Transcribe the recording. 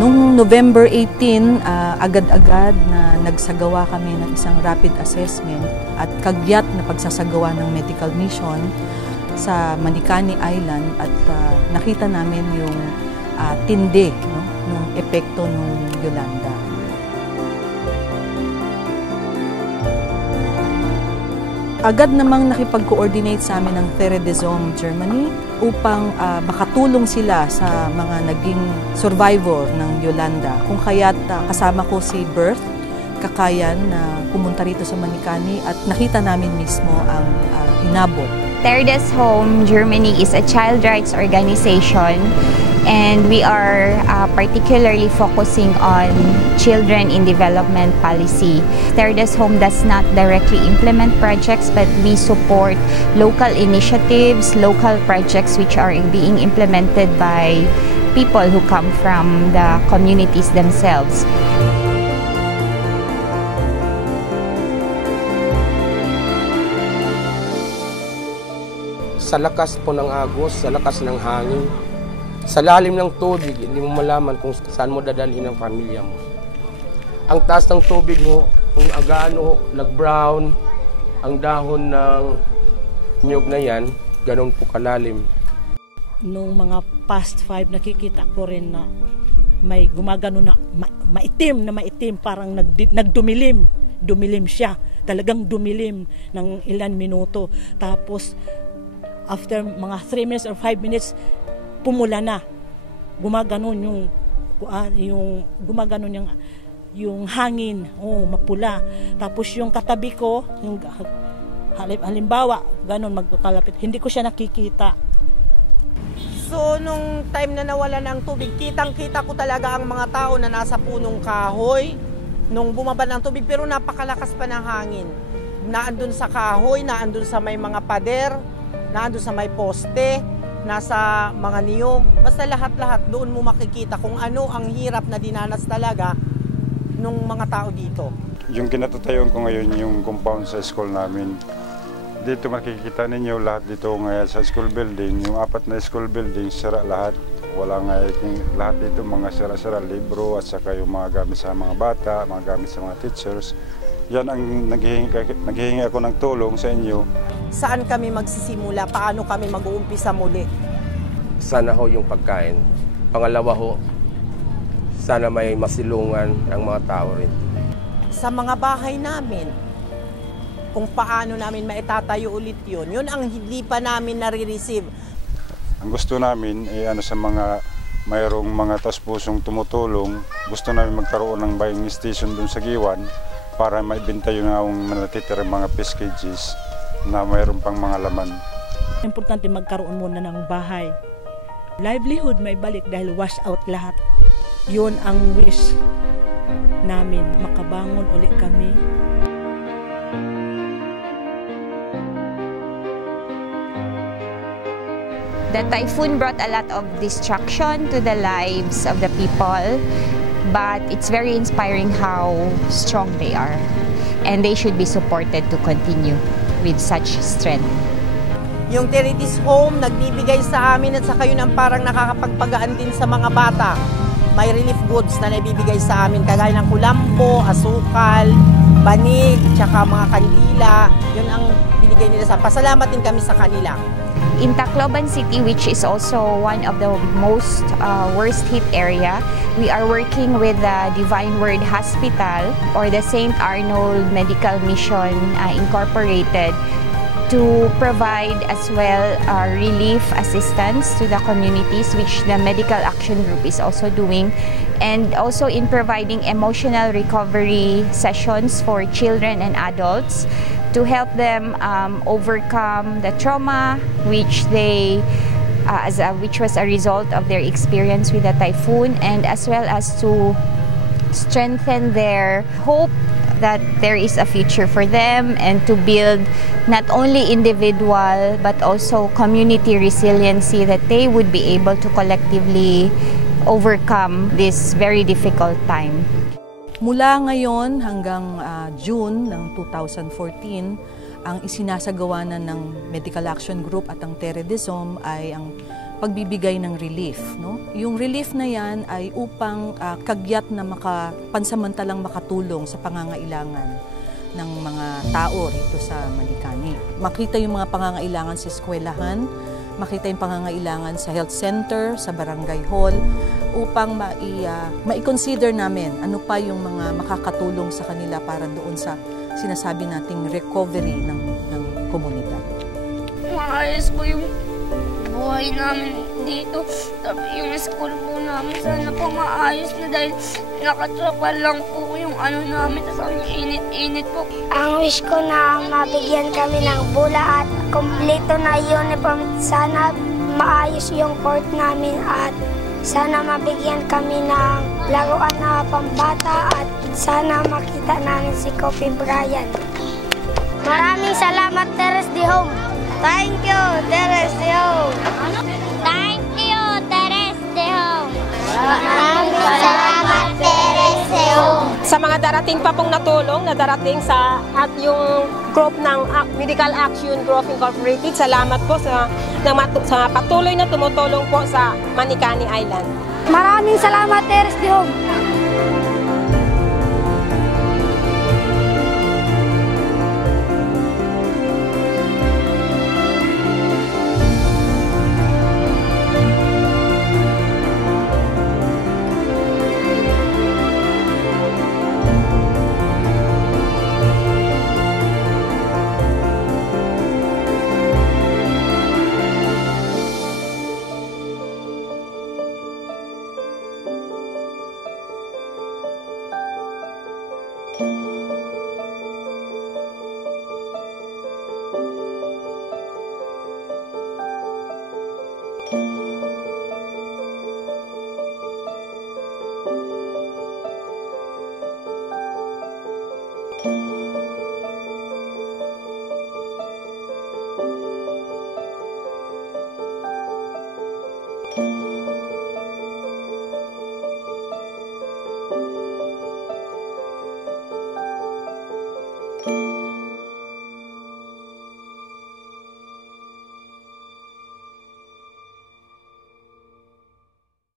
Noong November 18, agad-agad na nagsagawa kami ng isang rapid assessment at kagyat na pagsasagawa ng medical mission sa Manicani Island at nakita namin yung tindi ng epekto ng Yolanda. Agad namang nakipag-coordinate sa amin ng Terre des Hommes Germany upang makatulong sila sa mga naging survivor ng Yolanda. Kung kaya't kasama ko si Berth Kakayan na pumunta rito sa Manicani at nakita namin mismo ang inabot. Terre des Hommes Germany is a child rights organization, and we are particularly focusing on children in development policy. Terre des Hommes does not directly implement projects, but we support local initiatives, local projects which are being implemented by people who come from the communities themselves. Sa lakas po ng agos, sa lakas ng hangin, sa lalim ng tubig, hindi mo malaman kung saan mo dadalhin ang pamilya mo. Ang taas ng tubig mo, kung agaano, nag-brown, ang dahon ng niyog na yan, ganun po kalalim. Nung mga past 5, nakikita ko rin na may gumagano na maitim, parang nagdumilim. Dumilim siya, talagang dumilim ng ilan minuto. Tapos, after mga 3 minutes or 5 minutes, pumula na. Gumaganon yung hangin, mapula. Tapos yung katabi ko, yung halimbawa, ganon magkalapit, hindi ko siya nakikita. So nung time na nawala ng tubig, kitang-kita ko talaga ang mga tao na nasa punong kahoy nung bumaba ng tubig, pero napakalakas pa ng hangin. Naandun sa kahoy, naandun sa may mga pader, naandun sa may poste, nasa mga niyog, basta lahat-lahat doon mo makikita kung ano ang hirap na dinanas talaga ng mga tao dito. Yung kinatatayon ko ngayon, yung compound sa school namin, dito makikita ninyo lahat dito ngayon sa school building, yung 4 na school building, sira lahat. Wala ngayon lahat dito, mga sira-sira, libro at saka yung mga gamit sa mga bata, mga gamit sa mga teachers. Yan ang naghihingi ako ng tulong sa inyo. Saan kami magsisimula? Paano kami mag-uumpisa muli? Sana ho yung pagkain. Pangalawa ho, sana may masilungan ang mga tao rin. Sa mga bahay namin, kung paano namin maitatayo ulit yun, yun ang hindi pa namin nare-receive. Ang gusto namin ay sa mga mayroong mga taus-pusong tumutulong, gusto namin magkaroon ng buying station dun sa Giwan, para maibenta yung natitira mga fish cages na mayroon pang mga laman. Importante magkaroon muna ng bahay. Livelihood may balik dahil wash out lahat. Yun ang wish namin, makabangon ulit kami. The typhoon brought a lot of destruction to the lives of the people. But it's very inspiring how strong they are, and they should be supported to continue with such strength. Yung Terre des Hommes nagbibigay sa amin at saka yun ang parang nakakapagpagaan din sa mga bata. may relief goods na naibibigay sa amin, kagaya ng kulambo, asukal, banig, tsaka mga kandila. Yun ang binigay nila sa pasalamat din kami sa kanila. In Tacloban City, which is also one of the most worst hit area, we are working with the Divine Word Hospital or the St. Arnold Medical Mission Incorporated to provide as well relief assistance to the communities, which the Medical Action Group is also doing, and also in providing emotional recovery sessions for children and adults to help them overcome the trauma which was a result of their experience with the typhoon, and as well as to strengthen their hope that there is a future for them, and to build not only individual but also community resiliency, that they would be able to collectively overcome this very difficult time. Mula ngayon hanggang June ng 2014, ang isinasagawa na ng Medical Action Group at ang Terre des Hommes ay ang pagbibigay ng relief. No? Yung relief na yan ay upang kagyat na pansamantalang makatulong sa pangangailangan ng mga tao rito sa Manikani. Makita yung mga pangangailangan sa eskwelahan, makita yung pangangailangan sa health center, sa barangay hall, upang mai-consider namin ano pa yung mga makakatulong sa kanila para doon sa sinasabi nating recovery ng komunidad. Maayos po yung buhay namin dito. Tapos yung school po namin, sana po maayos na dahil nakatrapal lang po yung namin. Tapos ang init-init po. Ang wish ko na mabigyan kami ng bula at kompleto na uniform. Sana maayos yung court namin at sana mabigyan kami ng laruan na pambata at sana makita namin si Kobe Bryant. Maraming salamat, Terre des Hommes. Thank you, Terre des Hommes. Thank you, Terre des Hommes. Maraming salamat, Terre des Hommes. Sa mga darating pa pong natulong na darating sa at yung group ng Medical Action Group Incorporated, salamat po sa patuloy na tumutulong po sa Manikani Island. Maraming salamat, Terre des Hommes. Thank you.